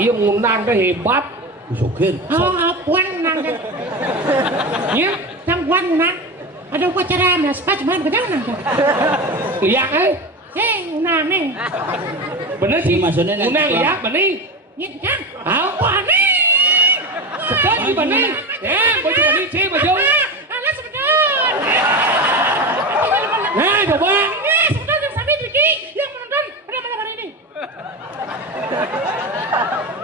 Iya ngundang ke hebat. Sugih. Oh, puan nang. Iya. Puan nang. Ada upacara mespa cuman bedang nang. Lihat Nang nih. Bener sih. Maksudnya Ngundang lihat bener. Nyet kan? Apa nih? Sekali bener. Ya, baju bener sih baju. Alah sebentar. Nah, coba. Sebentar yang sampai Diki yang menonton pada malam hari ini.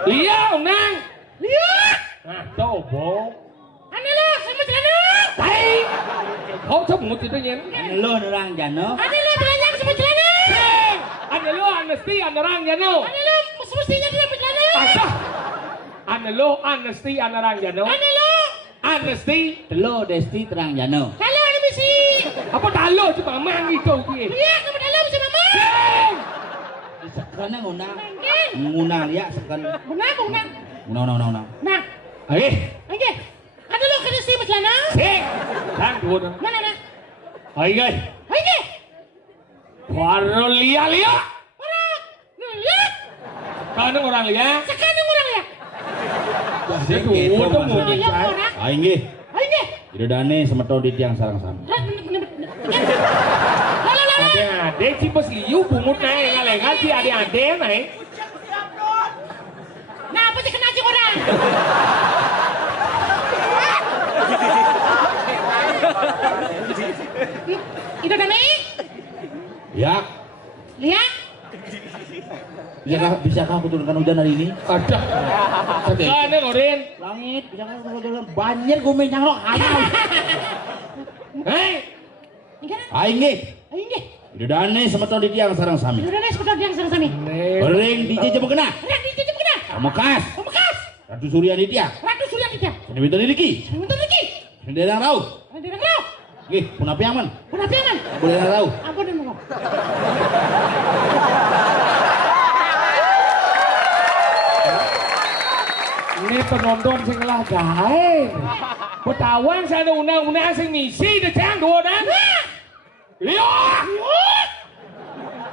Lihat, Nang. Lihat. Nah, coba. Ane lo sama celana. Đây. Không chấp một chuyện tự nhiên. Anh lo orang jano. Ane lo belanja sama celana. Anh lo honesty anh orang jano. Ane lo semestinya dia celana. Apa? Anh lo honesty anh orang jano. Ane lo. Honesty. Telo desti terang jano. Kalau ada misi. Apa talo cuma mang gitu dia. Iya, kamu dalam sama mama. Sekarang ngundang. Ngundang lihat sekarang. Benar, benar. No. Nah, Ayo. oke. Ada lo kena si celana. Sing. Đang đuổi. Mana? Ayo. Oke. Baru lihat. Orang. Lihat. Kalau orang lihat. Sekarang orang ya. Itu udah mau Lihat bicara. orang. Aing ge. Oke. Idodane semeto di tiang sarang sami. Adik sih pas liu bungut naik ngalengan sih adik-adik naik. Nah, apa sih kena aja orang? Itu Dami? Ya. Lihat. Bisakah aku turunkan hujan hari ini? Ada. Ada Lorin. Langit, bisakah aku turunkan banjir gue mencang lo hayal. Hei. Aing ge. Ini. Idodane semeto di tiang sarang sami. Udah deh sebentar yang sarang sami. Bering DJ Jepang kena. Rak di jejak kena. Pamekas. Pembekas. Ratu Surya di tiang. Ratu Surya kita. Sini bintu Diki. Bentar lagi. Sini Dedang Rau. Ada yang tahu. Nggih, pun apa yang man? Kenapa jangan? Boleh Dedang Rau. Apa dan mau? Ini penonton sing lah gaeng. Betawan saya ada undang-undang sing misi di tiang dua dan. Lihat.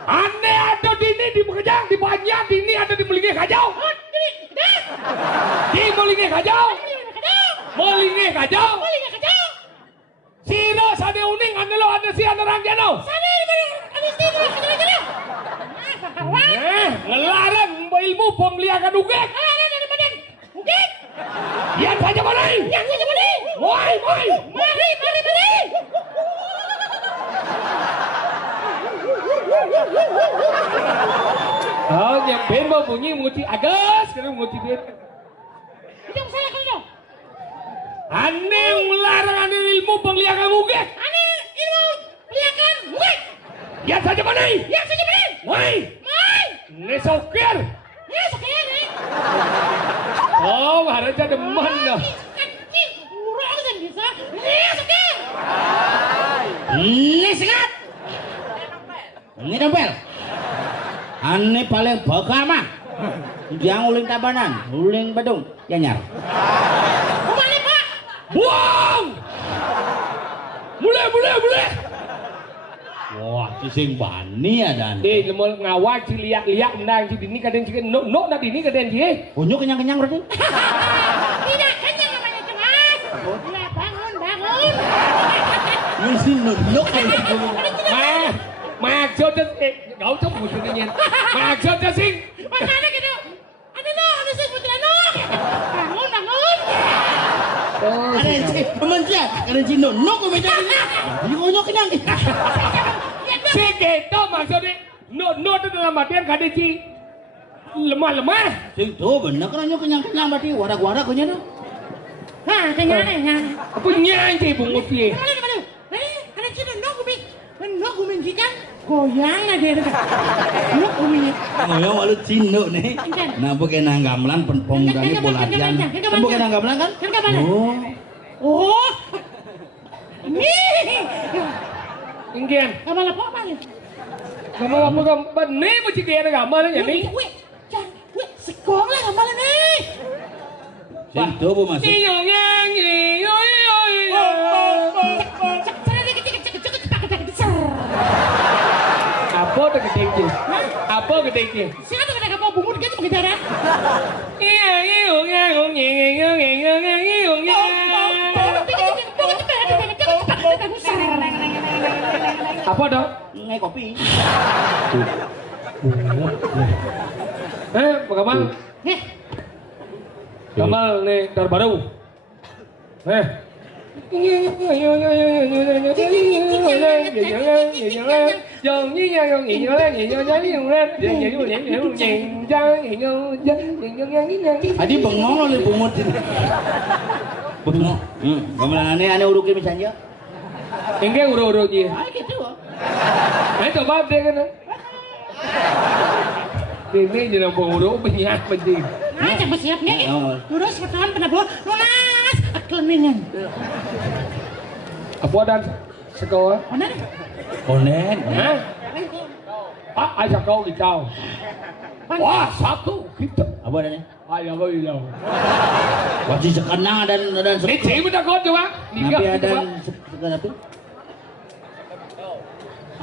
Ane ada di ini di Bekejang, di Banyak, di ini ada di Melingi Kajau. Di Melingi Kajau. Melingi Kajau. Sino sade uning ane lo ada si ane rangjano. Ngelarang ilmu pemeliharaan ugek. Yang saja boleh. Woi. Mari. Oh, yang ben mau bunyi menguci agas, sekarang menguci duit. Yang saya kalau Ane melarang ane ilmu pemeliharaan ugek. Ane ilmu peliharaan ugek. Yang saja boleh. Woi. Ini sokir. Sekali. Oh, harusnya demen dah. Urang kan bisa. Sekali. Ini sekat. Ini dompel. Ane paling bakal mah. Yang uling Tabanan, uling Badung, Yanyar. Kembali Pak. Buang. Mulai. Wah, sing bani ada. Lemol ngawat si liak nang si dini kadang si no nak dini kadang si. Unjuk kenyang berarti. Tidak kenyang namanya cemas. Iya bangun. Mesti nunduk Maksudnya gak usah musuhnya nyen. Maksudnya sing. Mana gitu? Ada sih putranok. Bangun. Ada si nunduk kok meja ini. Ini unjuk kenyang. Si gitu maksudnya. No itu dalam artian kadang si lemah. Sing tuh bener kan unjuk kenyang berarti warak kau tuh. Nah, kenyang. Apa nyanyi bungut sih? Ada sih nunduk gumincikan. Goyang aja itu. Nunduk guminya. Oh ya walau Cino nih. Nah bukan gamelan pemudanya boladian. Kan bukan gamelan kan? Kan kapan? Oh. Nih. Ingin. Kapan apa balik? Kamu apa nih mesti kira gambar ya nih? Wih, sekong lah gambar nih. Sing tuh bu masuk. Nyanyi. Apa udah gede? Siapa tuh kena kapal bungut gitu pakai cara? Apa dah? Ngai kopi. Kamal. Nih, Kamal nih terbaru. Adi bengong oleh bungut ini. Bengong. Gamelan ane uruki misalnya. Enggak urut-urut dia. Ah gitu. Ayo coba deh kan. Ini jadi urut banyak penting. nah coba siap nih. Terus pertama pernah bawa lunas keleningan. Apa dan sekolah? Mana nih? Onen. Hah? Ayo kau dikau. Wah satu kita. Apa adanya? Ayo kau dikau. Wajib sekenang dan Ini cewek dah kau coba. Nabi ada sekenang apa?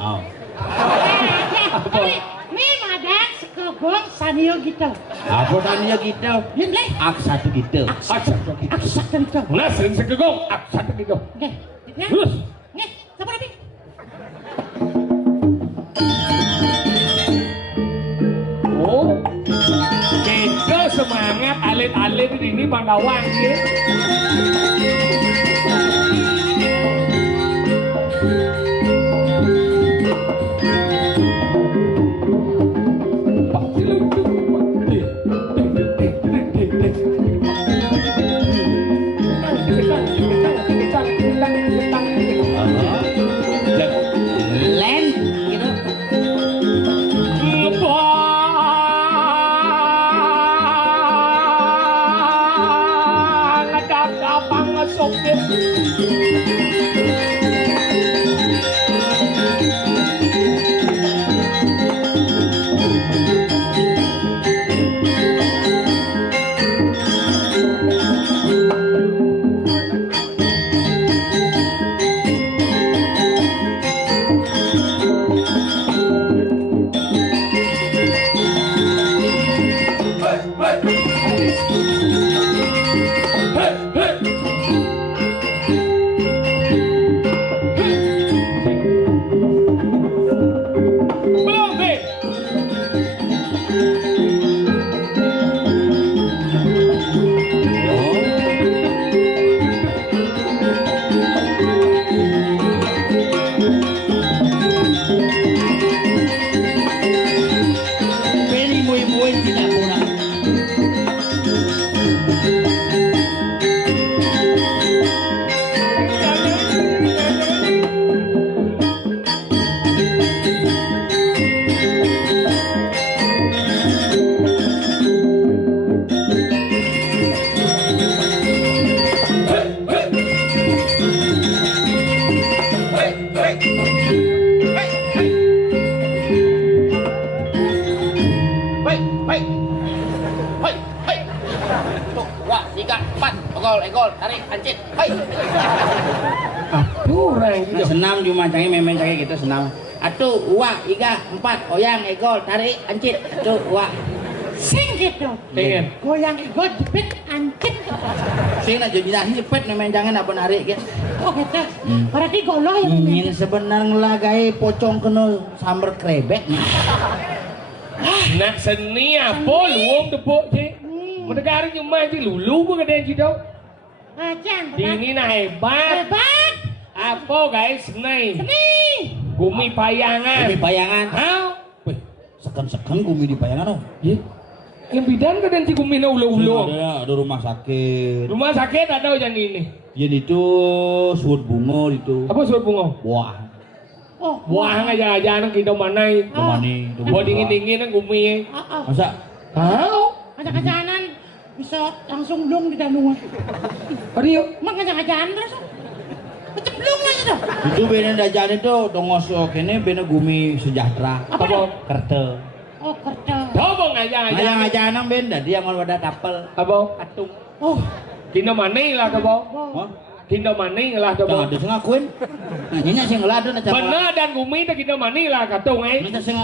Oh. Nih madak sekogong sanio gitu. Apa tanya gitu? Ini Satu gitu. Aksa kita. aksak gitu. Nah sering sekegong. Aksa kita. Oke. Nih. Terus. Nih, siapa lagi? Oh. Kita semangat alit-alit ini Pandawan ya. Len gitu. Egol, tarik, hancit, hai. Aduh, orang gitu. Senam cuma canggih memang canggih gitu senam. Atuh, uah, iga, 4, oyang, egol, tarik, hancit, atuh, uah. Sing gitu. Pengen. Goyang ego jepit anjing. Sing nak jadi jepit memang jangan apa narik kan. Oh gitu. Berarti goloh yang ini. Ini sebenarnya ngelagai pocong kena sambar krebek. Nak seni apa luang tepuk je. Menegara nyemai je lulu pun ada yang cedok. Ajang. Ini nak hebat. Hebat. Apa guys seni? Seni. Gumi payangan. Gumi payangan. Hau? Wih, sekan-sekan gumi di payangan oh. Ya. Yang bidan kan nanti gumi na ulo-ulo. Ada rumah sakit. Rumah sakit ada yang ini. Yang itu suut bunga itu. Apa surat bunga? Wah. Oh. Wah aja-aja nang kita mana? Kemana? Buat dingin-dingin nang gumi. Masa? Hau? Kacang-kacangan bisa langsung blung di danua. Ada yuk. Emang kacang-kacangan terus. Macam blung aja dah. Itu bena dajan itu dongos kene bena gumi sejahtera. Apa dah? Kerte. Oh kertas. Coba ngajak-ngajak. Ngajak nang benda dia mau wadah tapel. Apa? Katung. Oh. Kino maning lah kabo. Hah? Kino maning lah Jangan kabo. ada sing ngakuin. Nah, nyinya sing ngelado na cakap. Bener dan gumi tak kino maning lah katung eh. Nyinya sing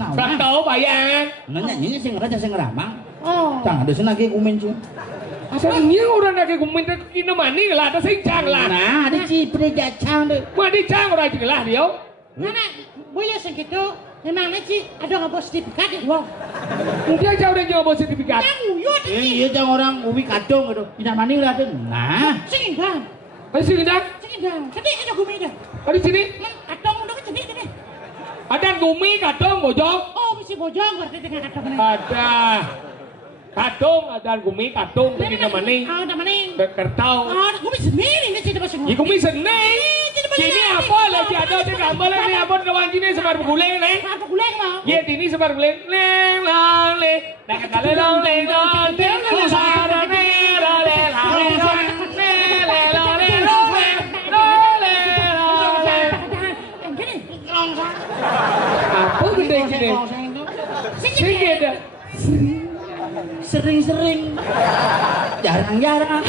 nawa. Kato bayang. Nanya nyinya sing raja sing ramang. Oh. Jangan ada sing lagi kumin sih. Asal ini orang nak gumi tak kino maning lah, tak sing cang lah. Nah, ada cipre jacang deh. Mau di cang orang jelas dia. Mana boya sing gitu. Memang sih ada nggak bawa sertifikat ya, Wong? Dia jauh dan jauh bawa sertifikat. Yang uyut. Iya jangan orang umi kadung gitu. Tidak mani liatin. Nah, Sing indang. Ayo sini dan. Sing indang. Tapi ada gumi dah. Di sini. Kadang udah ke sini deh. Ada gumi, kadong, bojong. Oh, mesti bojong berarti dengan kadang ini. Ada. Kadong, ada gumi, kadong, begini mana? Ah, udah mana? Kertau. Ah, gumi sendiri nih sih masuk. Ya gumi seneng. Sini apa lagi ada di gambar ini apa kawan sini sebar berguling nih. Apa guleng mau? Ya ini sebar berguling. Leng lale. Dak kale long leng long leng sara ne lale apa gede gini? Sini ada. sering-sering. Jarang-jarang.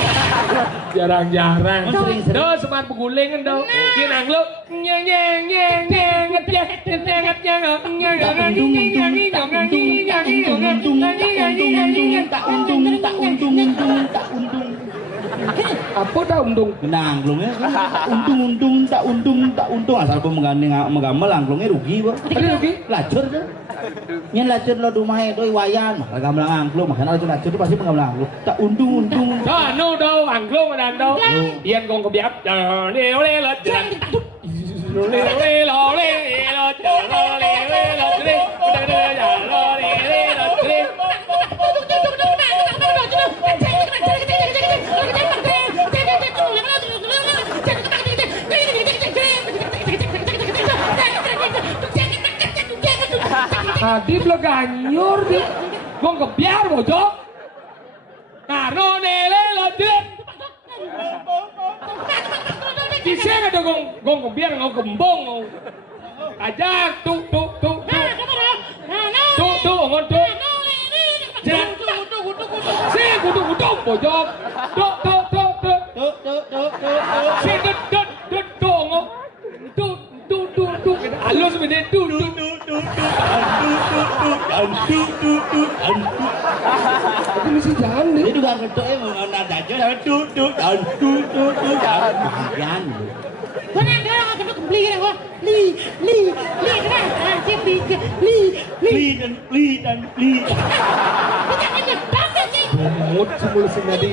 Jarang-jarang. Sering-sering. Do semat berguling kan do. Dia nanglo. Nyeng nyeng nyeng nyeng ngetnya ngetnya ngetnya tak untung. apa dah undung? Nanglungnya tak untung asal pun menggamel nanglungnya rugi Pak. Ada rugi? Lacur tuh. Nyen lacur lo dumahe doi wayan, gamel angklung makanya lacur itu pasti menggamel angklung. Tak untung. Dah no do angklung ada do. Ian gong kebiap. Le le le di belakanyur di gong kebiar bojok. Karo nele lodret. Di sini ada gong kebiar ngau kembong. Ajak tu ngon tu. Jangan si kudu bojok. Si ngau. Halus bede Aku mesti jangan nih. Dia juga ngedoknya mau nada aja sama bagian. Mana ada orang akan beli kan kok? Li kenapa? Cipik li. Jangan sih. Bungut semula senadi.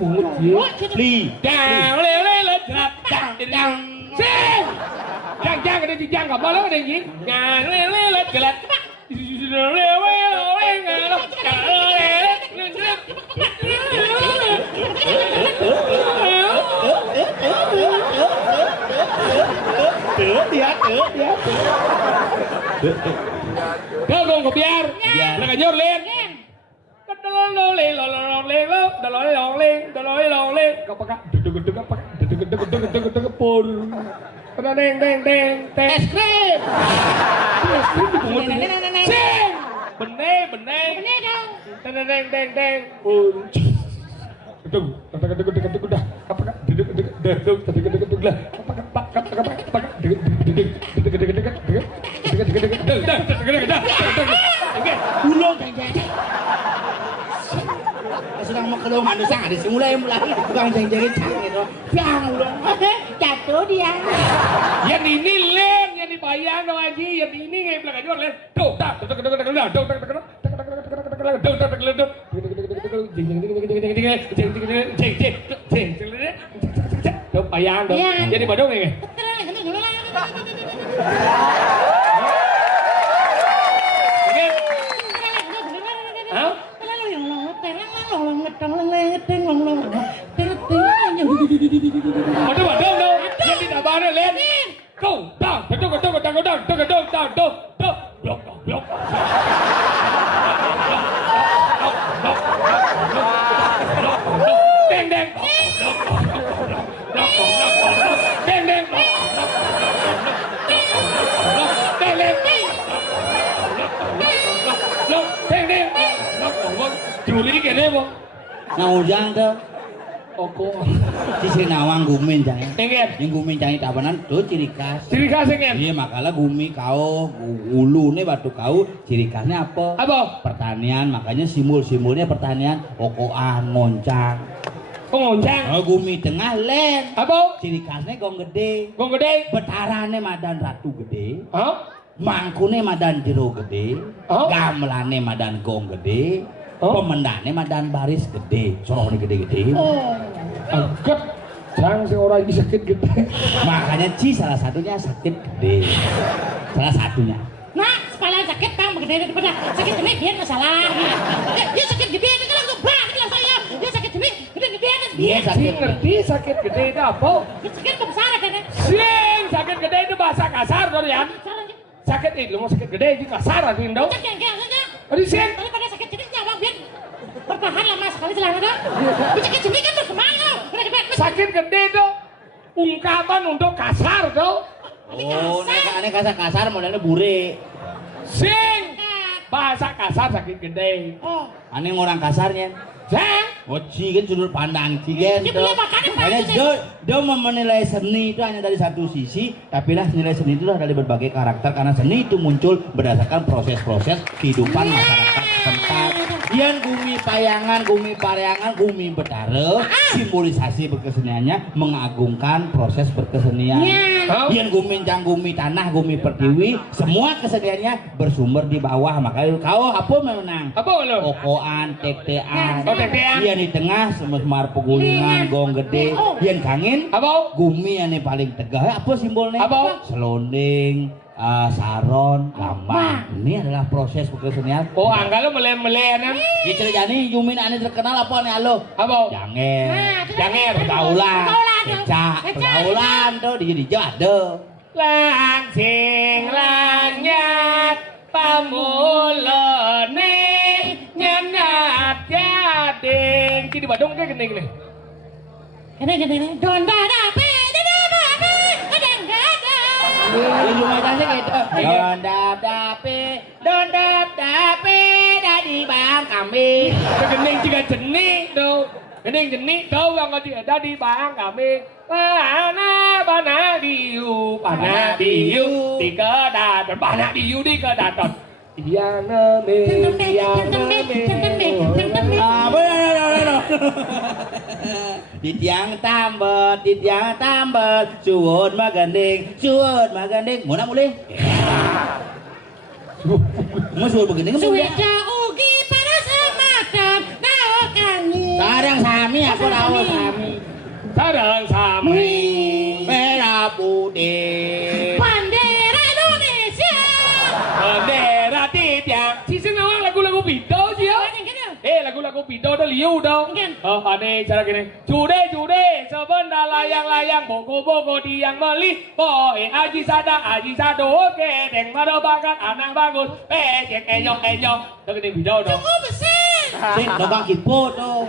Bungut ya. Li. Dang le drap dang. Sing. Jang ada di jang apa lo ada ini? Ngang le gelat. Dia. Kau gong kebiar. Mereka nyor len. Kau pakai duduk apa? Duduk pur. Deng. Es krim. Es krim dipungut. Sing. Bener. Deng. Pur. Duduk dah. Apa duduk lah. Ulung jeng-jeng. Sedang mau keluar manusia di sini mulai tukang jeng-jengin gitu. Biang ulung. Jatuh dia. Yang ini lem, yang dibayang dong Haji, yang ini nggak belakang jual lem. Tuh bayang dong. Jadi badung nih. Badung dong. Yang di tabana lem. Go down. Blok. Deng. Deng. Juli kene po. Ngaujang tuh. Oko. Di sini nawang gumin jangan. Engen. Yang gumin jangan tabanan tuh ciri khas. Ciri khas engen. Iya makalah gumi kau ulu nih batu kau ciri khasnya apa? Apa? Pertanian makanya simbolnya pertanian okoan moncang. Pengoncang. Gumi tengah len. Apa? Ciri khasnya gong gede. Gong gede. Betarane madan ratu gede. Hah? Mangkune madan jero gede. Oh. Gamelane madan gong gede. Oh. Pemendane madan baris gede. Sorone gede-gede. Oh. Angkat. Jangan sing ora iki sakit gede. Makanya Ci salah satunya sakit gede. Salah satunya. Nah, kepala sakit bang, gede daripada sakit gede dia masalah. Dia sakit gede dia kan langsung bang, dia saya. Dia sakit gede, gede Dia Si sakit. ngerti sakit gede itu apa? sakit besar kan? Sing sakit gede itu bahasa kasar tuh ya. Sakit itu mau sakit gede itu kasar arti itu. Sakit yang saja. Tadi sing. Daripada sakit gede nyawa biar bertahan lama sekali selama itu. Sakit gede kan berkembang loh. Sakit gede itu ungkapan untuk kasar tuh. Oh, nek kasar-kasar modelnya bure. Sing bahasa kasar sakit gede. Oh. Ane orang kasarnya. Sing. Oh, Ci kan sudut pandang Ci kan. Dia punya makannya Makanya bagus, dia menilai seni itu hanya dari satu sisi, tapi lah nilai seni itu dari berbagai karakter karena seni itu muncul berdasarkan proses-proses kehidupan masyarakat setempat. Yang gumi payangan, gumi paryangan, gumi betare, simbolisasi berkeseniannya mengagungkan proses berkesenian. Yang gumi cang, gumi tanah, gumi pertiwi, semua keseniannya bersumber di bawah. Makanya kau apa menang? Apa lo? Kokoan, tektean. Oh, tektean. Yang di tengah semar pegulingan, gong gede. Yang kangen, Apa? gumi yang paling tegak. Apa simbolnya? Apa? Selonding, saron, lambang. Ini adalah proses kesenian. Oh, angga lo mele-mele Di Cileunyi Yumin ane terkenal apa nih halo? Apa? Janger. Janger. Pergaulan. Becak. Pergaulan tuh di jado. Langsing lanyat pamulane nyenat gading. Ki di Badung kayak gini. Gede don dadape, Di rumah tadi gitu. Don dape dari bang kami. Kening juga jenih tuh. Kening jenih tuh yang ada di bang kami. Pana diu, tiga daton, pana diu di kedaton. Di tiang tambet, suwun maganding, mana mulai? Mau suwun maganding mau mulai? Suweda ugi para semakan naokangi. Sarang sami aku tahu sami. Sarang sami. Merah putih. Bandera Indonesia. Bendera tiang. Sising nawang lagu-lagu Pido sih ya. Lagu-lagu Pido udah liu dong. Aneh cara gini. Jude sebentar layang boko tiang meli. Boy aji sado oke. Deng mado bakat anak bagus. Cek enyok. Tuh gini Pido dong. Cukup besar. Sing dobang kipo tuh.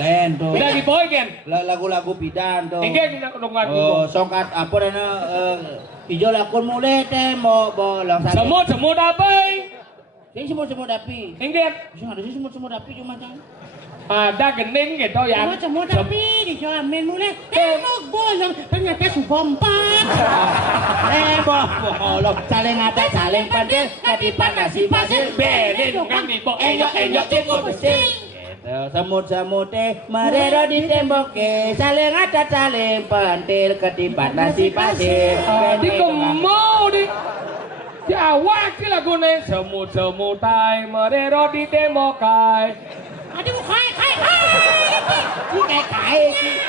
Len tuh. Udah di boy kan. Lagu-lagu pidan tuh. Enggak kita kedongan Oh, songkat apa dana ijo lakon mulai tembok bolong sakit. Semut apa? Sing semut api. Enggak. Sing ada sih semut api cuma kan. Ada gening gitu ya. Semua tapi dijamin mulai tembok bolong ternyata subompat. Tembok bolong saling ngata saling pandil katipan nasi pasir Beden kan di pok enyok cukup bersih. Semut merero di tembok saling ngata saling pandil katipan nasi pasir. Di kemau di Jawa ki lagune semut-semutai merero di temokai. Aduh, kai.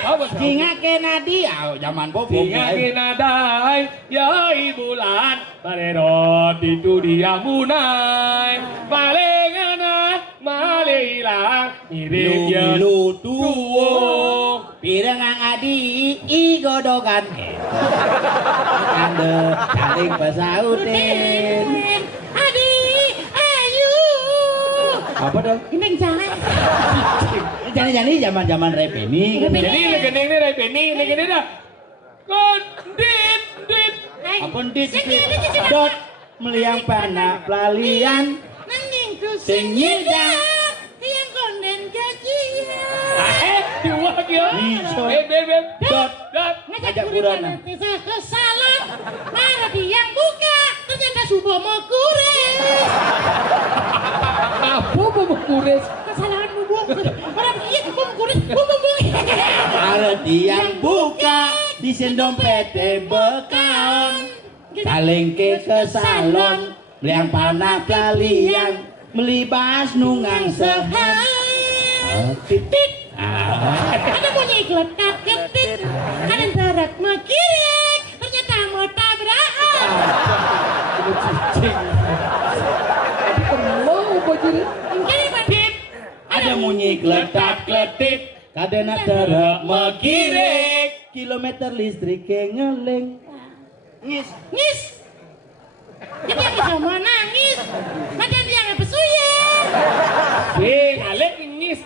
Apa Singa kenadi, zaman bobo. Singa kinadai, ya bulan merero di dunia munai. Malengana, malehilang, mirip ya Lutuwo Pirengang adi igodogan Ande saling pasautin Adi, ayu. Apa dong? Ini jangan. Jadi zaman-zaman rap ini kan. Jadi legening ini rai beni, legening dah. Kondit. Apa dit dot meliang panak pelalian Nanging ku senyida yang konden gajian. Dua dia. Iso. Beb. Dot Ngajak kurana. Bisa kesalah. Marah yang buka. Ternyata Subomo Kures. Apa bubuk kuris? Kesalahan bubuk. Orang iya bubuk kuris. Bubuk. tiang buka disen dompet bekaon saling ke salon liang panah kalian melibas nungang sehan titit Ada bunyi kletak ketit, ada darat mengkirik, ternyata mau tabrakan. Ini badit. ada bunyi kletak kletit kadena terap mekirik kilometer listrik ngeling Ngis. Jadi yang bisa mau nangis, ada yang pesuyen. Alek ngis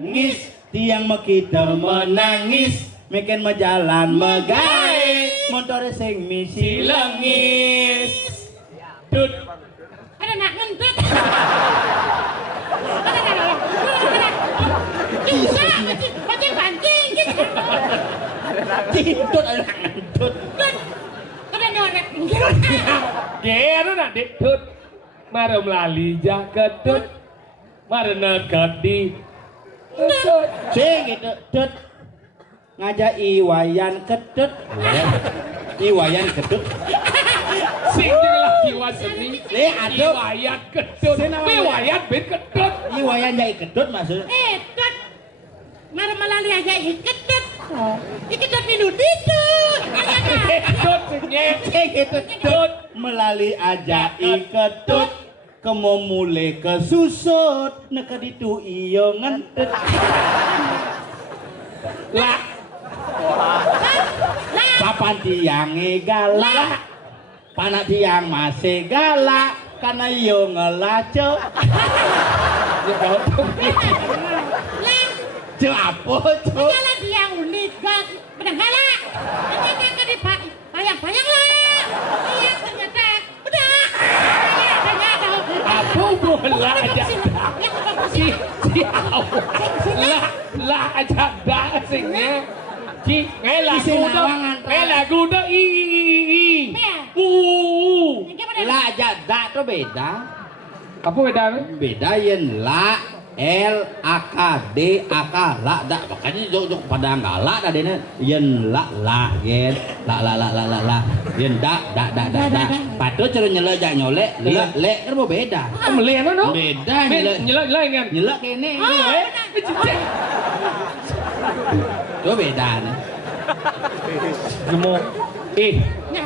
ngis tiang mekita menangis meken mejalan megae motor sing misi lengis tut Ada nak ngentut. Bisa, pancing pancing gitu. tut anak ngentut Ada norek. Gero nak ditut Marem lali jaketut Marem negedi sing gitu tut ngajak iwayan ketut iwayan ketut Sing jelas jiwa seni aduh Iwayat ketut Iwayat ben ketut iwayan jai ketut maksudnya Tut. Mara malali aja iketut. Iketut minut itu. Ketut singnya gitu tut melalui aja iketut kemo mulai kesusut neka ditu iyo ngentut Lah papan tiange galak panak tiang masih galak karena iyo ngelaco Ya kalau cu apa cu Jalan dia ulit gak pedangala. Ternyata di bayang-bayang lah. Iya ternyata udah. Ternyata. Apa bola aja Si Lah aja dah singnya Si lagu dah i la aja dak tuh beda Apa bedanya? beda yen la L A K D A K la dak makanya jok pada ngala dah dene yen la yen la yen dak patut cara nyele jak nyolek le kan mau beda Melihat no? beda Nyelak kan? nyelek kene tuh beda nih Semua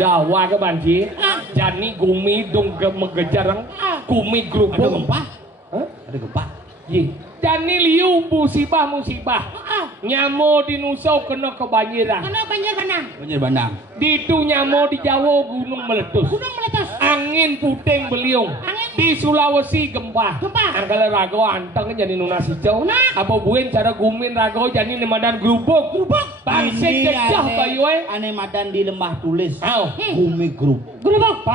dawa ke banji Jani gumi dong mengejarang Gumi ada gerubung gempa Hah? ada gempa Ye. Jani liu musibah Nyamo di Nusau kena kebanjiran Karena banjir bandang. banjir bandang Di itu nyamo di Jawa gunung meletus Gunung meletus. Angin puting beliung Angin. Di Sulawesi gempa Angkala rago anteng jadi nunas hijau Apa buin cara gumin rago jadi nemadan gerubuk Bangsik jejah bayue ane madan di lembah tulis Au bumi grup Gerubuk.